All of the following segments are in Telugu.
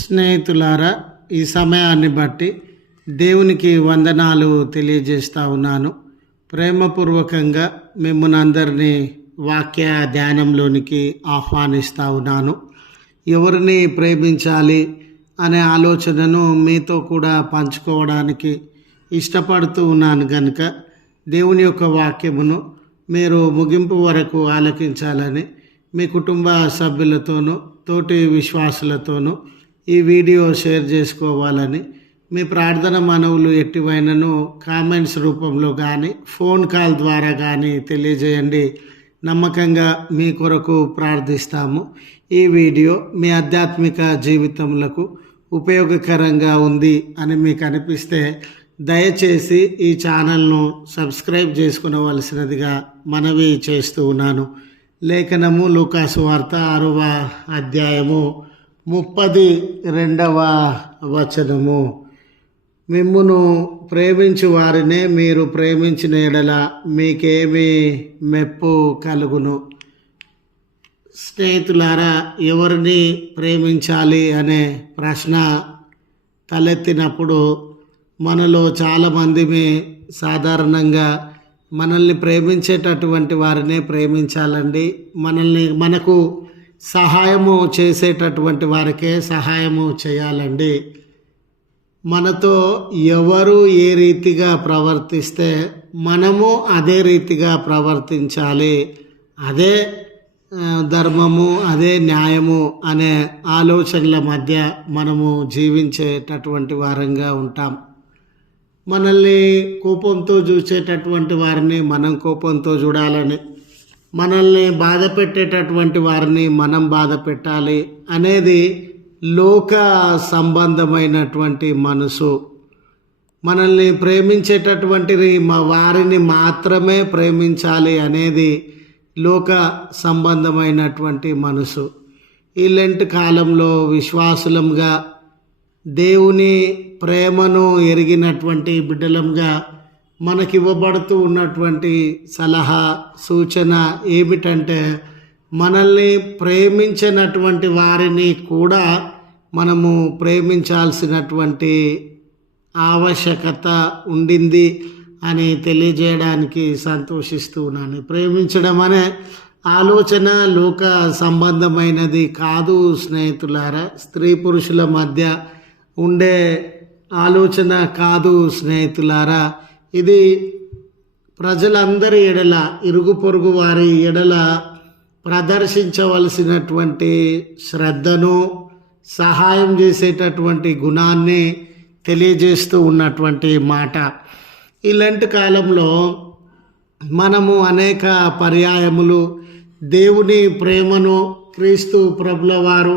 స్నేహితులారా, ఈ సమయాన్ని బట్టి దేవునికి వందనాలు తెలియజేస్తా ఉన్నాను. ప్రేమపూర్వకంగా మిమ్మల్ని అందరినీ వాక్య ధ్యానంలోనికి ఆహ్వానిస్తూ ఉన్నాను. ఎవరిని ప్రేమించాలి అనే ఆలోచనను మీతో కూడా పంచుకోవడానికి ఇష్టపడుతూ ఉన్నాను కనుక దేవుని యొక్క వాక్యమును మీరు ముగింపు వరకు ఆలకించాలని మీ కుటుంబ సభ్యులతోనూ తోటి విశ్వాసులతోనూ ఈ వీడియో షేర్ చేసుకోవాలని మీ ప్రార్థన మనవులు ఎట్టివైనను కామెంట్స్ రూపంలో కానీ ఫోన్ కాల్ ద్వారా కానీ తెలియజేయండి. నమ్మకంగా మీ కొరకు ప్రార్థిస్తాము. ఈ వీడియో మీ ఆధ్యాత్మిక జీవితములకు ఉపయోగకరంగా ఉంది అని మీకు అనిపిస్తే దయచేసి ఈ ఛానల్ను సబ్స్క్రైబ్ చేసుకునవలసినదిగా మనవి చేస్తూ ఉన్నాను. లేఖనము లూకాసు వార్త 6వ అధ్యాయము 32వ వచనము. మిమ్మును ప్రేమించు వారినే మీరు ప్రేమించిన ఎడల మీకేమి మెప్పు కలుగును. స్నేహితులారా, ఎవరిని ప్రేమించాలి అనే ప్రశ్న తలెత్తినప్పుడు మనలో చాలామంది సాధారణంగా మనల్ని ప్రేమించేటటువంటి వారినే ప్రేమించాలండి. మనకు సహాయము చేసేటటువంటి వారికే సహాయము చేయాలండి. మనతో ఎవరు ఏ రీతిగా ప్రవర్తిస్తే మనము అదే రీతిగా ప్రవర్తించాలి. అదే ధర్మము, అదే న్యాయము అనే ఆలోచనల మధ్య మనము జీవించేటటువంటి వారంగా ఉంటాం. మనల్ని కోపంతో చూసేటటువంటి వారిని మనం కోపంతో చూడాలని, మనల్ని బాధ పెట్టేటటువంటి వారిని మనం బాధ పెట్టాలి అనేది లోక సంబంధమైనటువంటి మనసు. మనల్ని ప్రేమించేటటువంటి వారిని మాత్రమే ప్రేమించాలి అనేది లోక సంబంధమైనటువంటి మనసు. ఈ లెంట్ కాలంలో విశ్వాసులంగా దేవుని ప్రేమను ఎరిగినటువంటి బిడ్డలంగా మనకివ్వబడుతూ ఉన్నటువంటి సలహా సూచన ఏమిటంటే, మనల్ని ప్రేమించినటువంటి వారిని కూడా మనము ప్రేమించాల్సినటువంటి ఆవశ్యకత ఉండింది అని తెలియజేయడానికి సంతోషిస్తూ ఉన్నాను. ప్రేమించడం అనే ఆలోచన లోక సంబంధమైనది కాదు స్నేహితులారా. స్త్రీ పురుషుల మధ్య ఉండే ఆలోచన కాదు స్నేహితులారా. ఇది ప్రజలందరి ఎడల, ఇరుగు పొరుగు వారి ఎడల ప్రదర్శించవలసినటువంటి శ్రద్ధను, సహాయం చేసేటటువంటి గుణాన్ని తెలియజేస్తూ ఉన్నటువంటి మాట. ఇలాంటి కాలంలో మనము అనేక పర్యాయములు దేవుని ప్రేమను, క్రీస్తు ప్రభుల వారు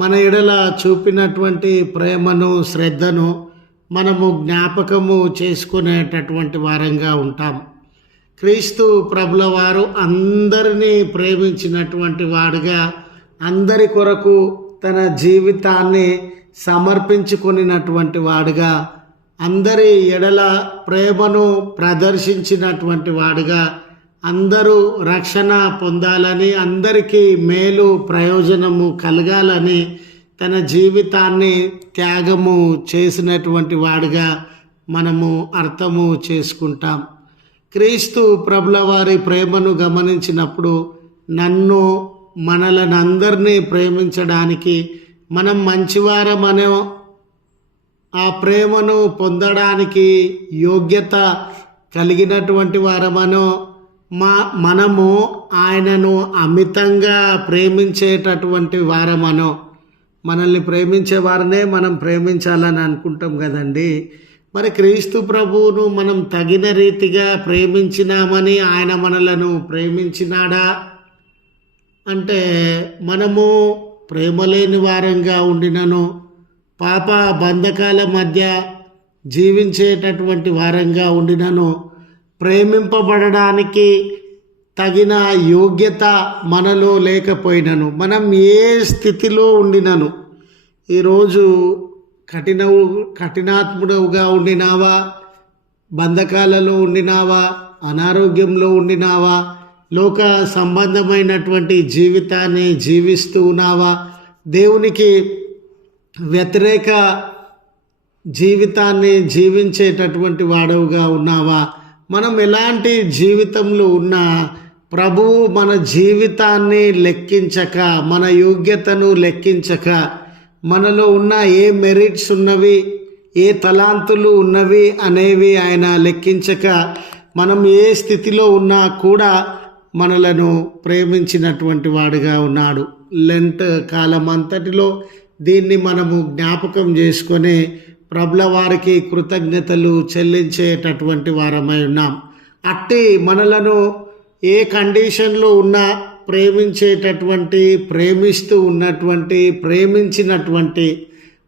మన ఎడల చూపినటువంటి ప్రేమను, శ్రద్ధను మనము జ్ఞాపకము చేసుకునేటటువంటి వారంగా ఉంటాం. క్రీస్తు ప్రభుల వారు అందరినీ ప్రేమించినటువంటి వాడుగా, అందరి కొరకు తన జీవితాన్ని సమర్పించుకున్నటువంటి వాడుగా, అందరి ఎడల ప్రేమను ప్రదర్శించినటువంటి వాడుగా, అందరూ రక్షణ పొందాలని, అందరికీ మేలు ప్రయోజనము కలగాలని తన జీవితాన్ని త్యాగము చేసినటువంటి వాడుగా మనము అర్థము చేసుకుంటాం. క్రీస్తు ప్రభుల వారి ప్రేమను గమనించినప్పుడు మనలను అందరినీ ప్రేమించడానికి, మనం మంచివారమనే ఆ ప్రేమను పొందడానికి యోగ్యత కలిగినటువంటి వారమనో, మనము ఆయనను అమితంగా ప్రేమించేటటువంటి వారమనో, మనల్ని ప్రేమించే వారినే మనం ప్రేమించాలని అనుకుంటాం కదండి. మరి క్రీస్తు ప్రభువును మనం తగిన రీతిగా ప్రేమించినామని ఆయన మనలను ప్రేమించినాడా అంటే, మనము ప్రేమలేని వారంగా ఉండినను, పాప బంధకాల మధ్య జీవించేటటువంటి వారంగా ఉండినను, ప్రేమింపబడడానికి తగిన యోగ్యత మనలో లేకపోయినను, మనం ఏ స్థితిలో ఉండినను, ఈరోజు కఠినాత్ముడుగా ఉండినావా, బంధకాలలో ఉండినావా, అనారోగ్యంలో ఉండినావా, లోక సంబంధమైనటువంటి జీవితాన్ని జీవిస్తూ ఉన్నావా, దేవునికి వ్యతిరేక జీవితాన్ని జీవించేటటువంటి వాడవుగా ఉన్నావా? మనం ఎలాంటి జీవితంలో ఉన్నా ప్రభువు మన జీవితాన్ని లెక్కించక, మన యోగ్యతను లెక్కించక, మనలో ఉన్న ఏ మెరిట్స్ ఉన్నవి, ఏ తలాంతులు ఉన్నవి అనేవి ఆయన లెక్కించక, మనం ఏ స్థితిలో ఉన్నా కూడా మనలను ప్రేమించినటువంటి వాడుగా ఉన్నాడు. లెంట్ కాలం అంతటిలో దీన్ని మనము జ్ఞాపకం చేసుకొని ప్రభుల వారికి కృతజ్ఞతలు చెల్లించేటటువంటి వారమై ఉన్నాం. అట్టి మనలను ఏ కండిషన్లో ఉన్నా ప్రేమించేటటువంటి, ప్రేమిస్తూ ఉన్నటువంటి, ప్రేమించినటువంటి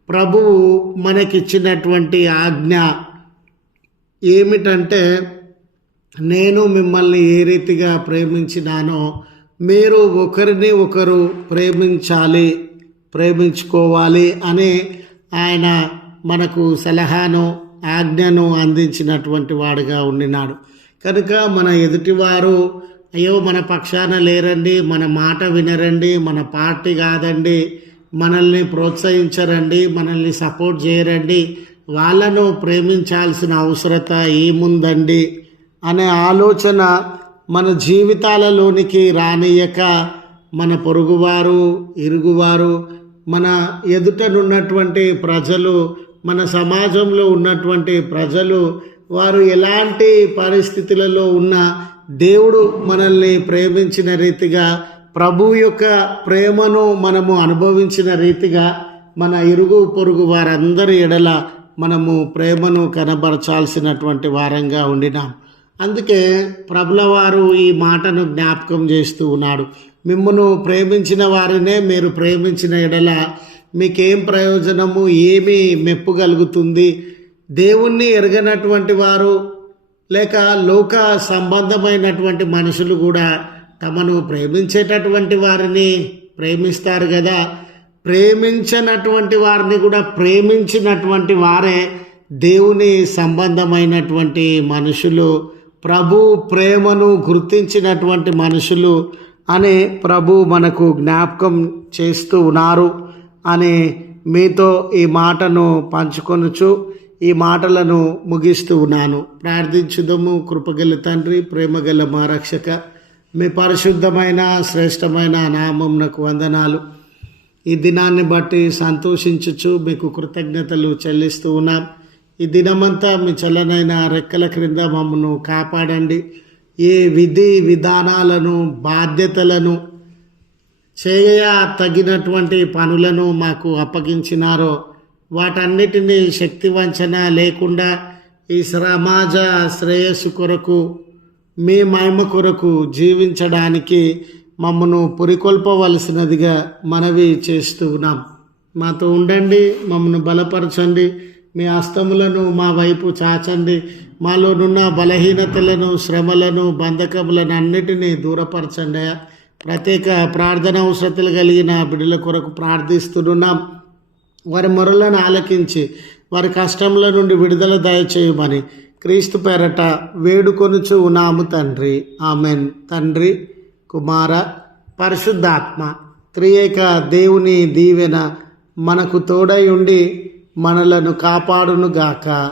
ప్రభువు మనకిచ్చినటువంటి ఆజ్ఞ ఏమిటంటే, నేను మిమ్మల్ని ఏ రీతిగా ప్రేమించినానో మీరు ఒకరిని ఒకరు ప్రేమించుకోవాలి అని ఆయన మనకు సలహాను, ఆజ్ఞను అందించినటువంటి వాడుగా ఉండినాడు. కనుక మన ఎదుటివారు అయ్యో మన పక్షాన లేరండి, మన మాట వినరండి, మన పార్టీ కాదండి, మనల్ని ప్రోత్సహించరండి, మనల్ని సపోర్ట్ చేయరండి, వాళ్ళను ప్రేమించాల్సిన అవసరత ఏముందండి అనే ఆలోచన మన జీవితాలలోనికి రానియక, మన పొరుగువారు, ఇరుగువారు, మన ఎదుటనున్నటువంటి ప్రజలు, మన సమాజంలో ఉన్నటువంటి ప్రజలు, వారు ఎలాంటి పరిస్థితులలో ఉన్నా దేవుడు మనల్ని ప్రేమించిన రీతిగా, ప్రభు యొక్క ప్రేమను మనము అనుభవించిన రీతిగా మన ఇరుగు పొరుగు వారందరి ఎడల మనము ప్రేమను కనబరచాల్సినటువంటి వారంగా ఉండినాం. అందుకే ప్రభుల వారు ఈ మాటను జ్ఞాపకం చేస్తూ ఉన్నాడు. మిమ్మును ప్రేమించిన వారినే మీరు ప్రేమించిన ఎడల మీకేం ప్రయోజనము, ఏమి మెప్పు కలుగుతుంది? దేవుణ్ణి ఎరగనటువంటి వారు లేక లోక సంబంధమైనటువంటి మనుషులు కూడా తమను ప్రేమించేటటువంటి వారిని ప్రేమిస్తారు కదా. ప్రేమించనటువంటి వారిని కూడా ప్రేమించినటువంటి వారే దేవుని సంబంధమైనటువంటి మనుషులు, ప్రభు ప్రేమను గుర్తించినటువంటి మనుషులు అనే ప్రభు మనకు జ్ఞాపకం చేస్తూ ఉన్నారు అని మీతో ఈ మాటను పంచుకొనుచు ఈ మాటలను ముగిస్తూ ఉన్నాను. ప్రార్థించుదము. కృపగల తండ్రి, ప్రేమగల మా రక్షక, మీ పరిశుద్ధమైన శ్రేష్టమైన నామమునకు వందనాలు. ఈ దినాన్ని బట్టి సంతోషించుచు మీకు కృతజ్ఞతలు చెల్లిస్తూ ఉన్నాం. ఈ దినమంతా మీ చల్లనైన రెక్కల క్రింద మమ్మను కాపాడండి. ఏ విధి విధానాలను, బాధ్యతలను చేయ తగినటువంటి పనులను మాకు అప్పగించినారో వాటన్నిటినీ శక్తి వంచన లేకుండా ఈ సమాజ శ్రేయస్సు కొరకు, మీ మహిమ కొరకు జీవించడానికి మమ్మను పురికొల్పవలసినదిగా మనవి చేస్తూ ఉన్నాం. మాతో ఉండండి, మమ్మను బలపరచండి, మీ హస్తములను మా వైపు చాచండి, మాలోనున్న బలహీనతలను, శ్రమలను, బంధకములను అన్నిటినీ దూరపరచండి. ప్రత్యేక ప్రార్థన అవసరతలు కలిగిన బిడ్డల కొరకు ప్రార్థిస్తున్నాం. వారి మొరలను ఆలకించి వారి కష్టముల నుండి విడుదల దయచేయమని క్రీస్తు పేరట వేడుకొనుచు ఉన్నాము తండ్రి. ఆమెన్. తండ్రి, కుమార, పరిశుద్ధాత్మ త్రియేక దేవుని దీవెన మనకు తోడై ఉండి మనలను కాపాడునుగాక.